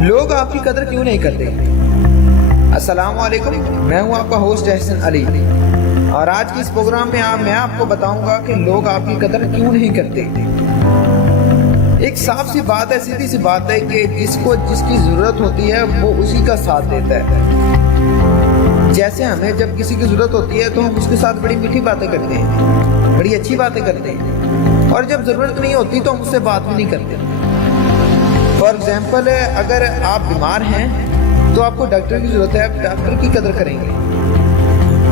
لوگ آپ کی قدر کیوں نہیں کرتے؟ السلام علیکم، میں ہوں آپ کا ہوسٹ احسن علی، اور آج کی اس پروگرام میں آپ کو بتاؤں گا کہ لوگ آپ کی قدر کیوں نہیں کرتے۔ ایک صاف سی بات ہے، سیدھی سی بات ہے کہ جس کی ضرورت ہوتی ہے وہ اسی کا ساتھ دیتا ہے۔ جیسے ہمیں جب کسی کی ضرورت ہوتی ہے تو ہم اس کے ساتھ بڑی میٹھی باتیں کرتے ہیں، بڑی اچھی باتیں کرتے ہیں، اور جب ضرورت نہیں ہوتی تو ہم اس سے بات بھی نہیں کرتے۔ فار ایگزامپل، اگر آپ بیمار ہیں تو آپ کو ڈاکٹر کی ضرورت ہے، آپ ڈاکٹر کی قدر کریں گے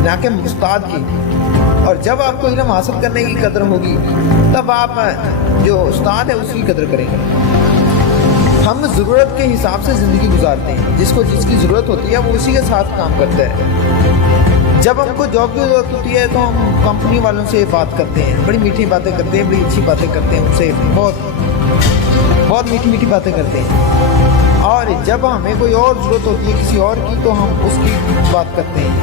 نہ کہ استاد کی، اور جب آپ کو علم حاصل کرنے کی قدر ہوگی تب آپ جو استاد ہے اس کی قدر کریں گے۔ ہم ضرورت کے حساب سے زندگی گزارتے ہیں، جس کی ضرورت ہوتی ہے وہ اسی کے ساتھ کام کرتا ہے۔ جب ہم کو جاب کی ضرورت ہوتی ہے تو ہم کمپنی والوں سے بات کرتے ہیں، بڑی میٹھی باتیں کرتے ہیں، بڑی اچھی باتیں کرتے ہیں، ان سے بہت میٹھی باتیں کرتے ہیں، اور جب ہمیں کوئی اور ضرورت ہوتی ہے کسی اور کی تو ہم اس کی بات کرتے ہیں۔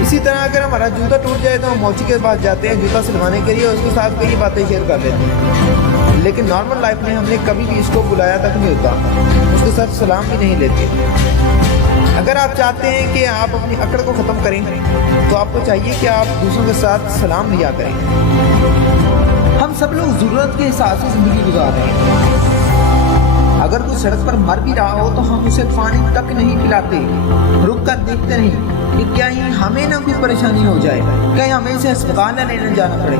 اسی طرح اگر ہمارا جوتا ٹوٹ جائے تو ہم موچی کے پاس جاتے ہیں جوتا سلوانے کے لیے، اور اس کے ساتھ کئی باتیں شیئر کر لیتے ہیں، لیکن نارمل لائف میں ہم نے کبھی بھی اس کو بلایا تک نہیں ہوتا، اس کے ساتھ سلام بھی نہیں لیتے۔ اگر آپ چاہتے ہیں کہ آپ اپنی اکڑ کو ختم کریں تو آپ کو چاہیے کہ آپ دوسروں کے ساتھ سلام لیا کریں۔ ہم سب لوگ ضرورت کے حساب سے زندگی گزار رہے ہیں۔ اگر کوئی سڑک پر مر بھی رہا ہو تو ہم اسے پانی تک نہیں پلاتے، رک کر دیکھتے نہیں کہ کیا ہمیں نہ کوئی پریشانی ہو جائے، کہیں ہمیں اسے ہسپتال نہ لینے جانا پڑے،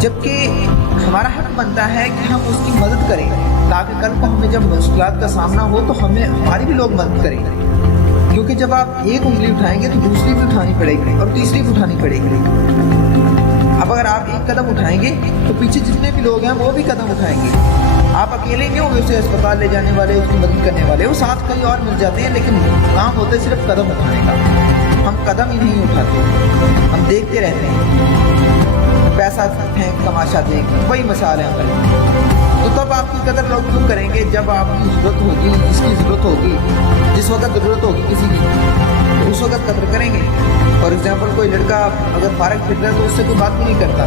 جبکہ ہمارا حق بنتا ہے کہ ہم اس کی مدد کریں تاکہ کل کو ہمیں جب مشکلات کا سامنا ہو تو ہماری بھی لوگ مدد کریں، کیونکہ جب آپ ایک انگلی اٹھائیں گے تو دوسری بھی اٹھانی پڑے گی اور تیسری بھی اٹھانی پڑے گی۔ اب اگر آپ ایک قدم اٹھائیں گے تو پیچھے جتنے بھی لوگ ہیں وہ بھی قدم اٹھائیں گے۔ آپ اکیلے نہیں ہوں گے اسے اسپتال لے جانے والے، اس کی مدد کرنے والے، وہ ساتھ کئی اور مل جاتے ہیں، لیکن کام ہوتا ہے صرف قدم اٹھانے کا۔ ہم قدم ہی نہیں اٹھاتے، ہم دیکھتے رہتے ہیں، پیسہ پھینک تماشا دیکھ، وہی مثال ہے ہماری۔ تو تب آپ کی قدر لوگ کیوں کریں گے جب آپ کی ضرورت ہوگی، جس کی ضرورت ہوگی، جس وقت ضرورت ہوگی کسی کی، تو اس وقت قدر کریں گے۔ فار ایگزامپل، کوئی لڑکا اگر فارغ پھر رہا ہے تو اس سے کوئی بات بھی نہیں کرتا،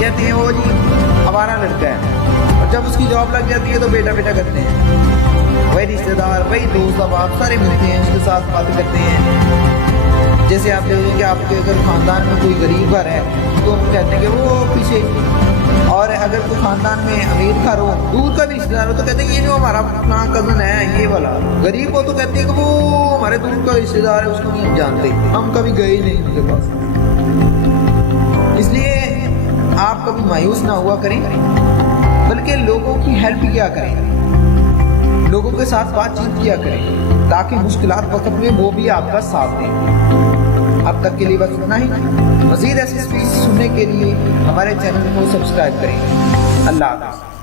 کہتے ہیں وہ جی ہمارا لڑکا ہے، اور جب اس کی جاب لگ جاتی ہے تو بیٹا کرتے ہیں، وہی رشتے دار، وہی دوست احباب سارے ملتے ہیں، اس کے ساتھ بات کرتے ہیں۔ جیسے آپ دیکھیں کہ آپ کے اگر خاندان میں کوئی غریب گھر ہے تو ہم کہتے ہیں کہ وہ پیچھے، اور اگر کوئی خاندان میں امیر گھر ہو، دور کا بھی رشتے دار ہو، تو کہتے ہیں یہ جو ہمارا اپنا کزن ہے یہ والا، غریب ہو تو کہتے ہیں کہ وہ ہمارے دور کا رشتے دار ہے، اس کو نہیں ہم جانتے، ہم کبھی گئے ہی نہیں ان کے پاس۔ اس لیے آپ کبھی مایوس نہ ہوا کریں، بلکہ لوگوں کی ہیلپ کیا کریں، لوگوں کے ساتھ بات چیت کیا کریں، تاکہ مشکلات وقت میں وہ بھی آپ کا ساتھ دیں۔ اب تک کے لیے بس اتنا ہی۔ مزید ایسی سننے کے لیے ہمارے چینل کو سبسکرائب کریں۔ اللہ حافظ۔